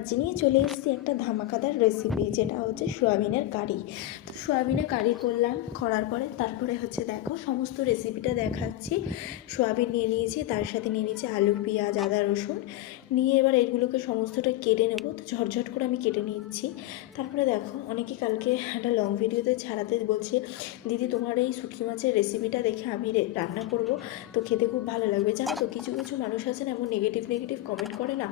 আজ নিয়ে চলে এসেছি একটা ধামাকাদার রেসিপি, যেটা হচ্ছে সোয়াবিনের কারি। তো সোয়াবিনের কারি করলাম, করার পরে তারপরে হচ্ছে দেখো সমস্ত রেসিপিটা দেখাচ্ছি। সোয়াবিন নিয়ে নিয়েছি, তার সাথে নিয়ে নিয়েছি আলু, পেঁয়াজ, আদা, রসুন নিয়ে এবার এগুলোকে সমস্তটা কেটে নেব। তো ঝটঝট করে আমি কেটে নিচ্ছি। তারপরে দেখো অনেকে কালকে একটা লং ভিডিওতে ছাড়াতে বলছে, দিদি তোমার এই শুটকি মাছের রেসিপিটা দেখে আমি রান্না করব, তো খেতে খুব ভালো লাগবে। জানো তো কিছু কিছু মানুষ আছে না, এমন নেগেটিভ কমেন্ট করে না,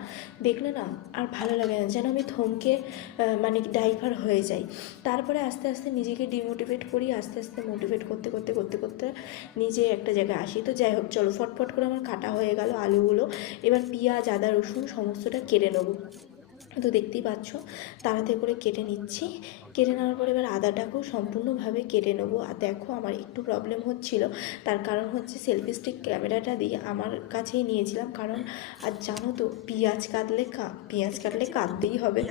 দেখলে না আর ভালো লাগে না, যেন আমি থমকে মানে ডাইভার হয়ে যাই। তারপরে আস্তে আস্তে নিজেকে ডিমোটিভেট করি, আস্তে আস্তে মোটিভেট করতে করতে করতে করতে নিজে একটা জায়গায় আসি। তো যাই হোক, চলো ফটফট করে আমার কাটা হয়ে গেল আলুগুলো। এবার পেঁয়াজ, আদা, রসুন সমস্তটা কেটে নেবো। তো দেখতেই পাচ্ছ তাড়াতাড়ি করে কেটে নিচ্ছি। কেটে নেওয়ার পরে এবার আদাটাকেও সম্পূর্ণভাবে কেটে নেবো। আর দেখো আমার একটু প্রবলেম হচ্ছিল, তার কারণ হচ্ছে সেলফি স্টিক ক্যামেরাটা দিয়ে আমার কাছেই নিয়েছিলাম, কারণ আর জানো তো পেঁয়াজ কাটলে কাটতেই হবে।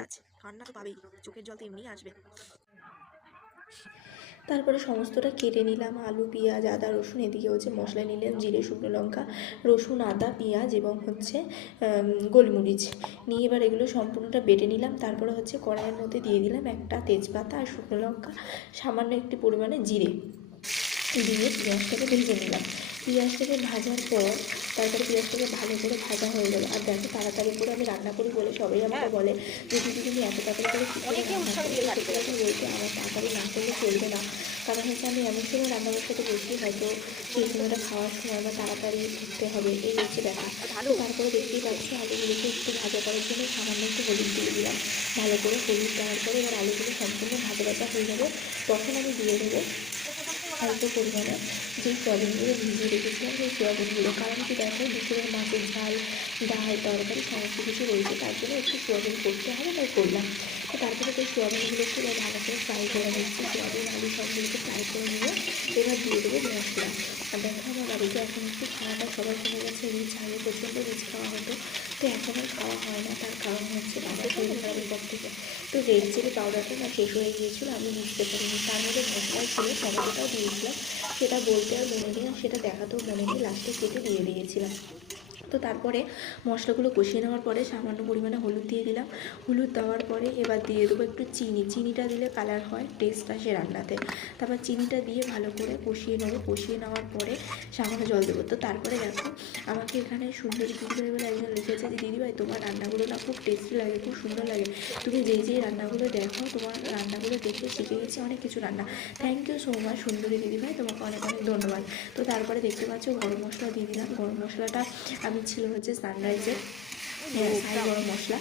কান্না তো পাবেই, চোখের জল তো এমনিই আসবে। তারপরে সমস্তটা কেটে নিলাম, আলু, পেঁয়াজ, আদা, রসুন। এদিকে হচ্ছে মশলা নিলাম, জিরে, শুকনো লঙ্কা, রসুন, আদা, পেঁয়াজ এবং হচ্ছে গোলমরিচ নিয়ে এবার এগুলো সম্পূর্ণটা বেটে নিলাম। তারপরে হচ্ছে কড়াইয়ের মধ্যে দিয়ে দিলাম একটা তেজপাতা আর শুকনো লঙ্কা, সামান্য একটি পরিমাণে জিরে দিয়ে পেঁয়াজটাকে ভেজে নিলাম। পেঁয়াজটাকে ভাজার পর তারপরে পেঁয়াজটাকে ভালো করে ভাজা হয়ে গেলো। আর দেখো তাড়াতাড়ি করে আমি রান্না করি বলে সবাই আমাকে বলে যে দিদি তুমি এত তাড়াতাড়ি করে কী করে রান্না করো। সত্যি কথা বলতে আমার তাড়াতাড়ি না করলে চলবে না, কারণ হচ্ছে আমি এমন সময় রান্না করতে বসি, হয়তো সেই সময়টা খাওয়ার সময় বা তাড়াতাড়ি উঠতে হবে, এই হচ্ছে ব্যাপার। ভালো তারপরে দেখতেই পাচ্ছি আলুগুলোকে একটু ভাজা করার জন্য সামান্য একটু হলুদ দিয়ে দিলাম। ভালো করে হলুদ দেওয়ার পরে এবার আলুগুলো সম্পূর্ণ ভাজা ভাজা হয়ে যাবে, তখন আমি দিয়ে দেবো অল্প পরিমাণে যে সোয়াবিনগুলো ভিজিয়ে রেখেছিলাম, সেই সোয়াবিনগুলো। কারণ কি দেখো দুপুরের মাছের ঝাল, ডাল, তরকারি সমস্ত কিছু রয়েছে, তার জন্য একটু সোয়াবিন করতে হবে, তাই করলাম। তো তারপরে সেই সোয়াবিনগুলোকে এবার ভালো করে ফ্রাই করে নিচ্ছি। সোয়াবিন, আলু সবগুলোকে ফ্রাই করে নিয়ে এবার দিয়ে দেবো মশলা। আর দেখো আমার বাড়িতে এখন একটু খাওয়াটা সবার কমে গেছে, রিচ, আগে প্রচণ্ড রিচ খাওয়া হতো, তো এখন আর খাওয়া হয় না। তার কারণ হচ্ছে বাবার শরীর খারাপের পর থেকে তো রেড চিলি পাউডারটা না শেষ হয়ে গিয়েছিলো, আমি বুঝতে পারিনি। তার মধ্যে মশলা ছিল, টমেটোটাও দিয়েছিলাম, সেটা বলতে আর মনে নেই, আর সেটা দেখাতেও মনে নেই, লাস্টে কেটে দিয়ে দিয়েছিলাম। তো তারপরে মশলাগুলো কষিয়ে নেওয়ার পরে সামান্য পরিমাণে হলুদ দিয়ে দিলাম। হলুদ দেওয়ার পরে এবার দিয়ে দেবো একটু চিনি। চিনিটা দিলে কালার হয়, টেস্ট আসে রান্নাতে। তারপর চিনিটা দিয়ে ভালো করে কষিয়ে নেবো। কষিয়ে নেওয়ার পরে সামান্য জল দেবো। তো তারপরে দেখো আমাকে এখানে সুন্দরী দিদিভাই বলে একজন লিখেছে যে দিদিভাই তোমার রান্নাগুলো না খুব টেস্টি লাগে, খুব সুন্দর লাগে, তুমি যেই রান্নাগুলো দেখো তোমার রান্নাগুলো দেখে শিখে গেছি অনেক কিছু রান্না। থ্যাংক ইউ সো মাচ সুন্দরী দিদিভাই, তোমাকে অনেক অনেক ধন্যবাদ। তো তারপরে দেখতে পাচ্ছ গরম মশলা দিয়ে দিলাম। গরম মশলাটা আমি ছিল হচ্ছে সানরাইজের গরম মশলা,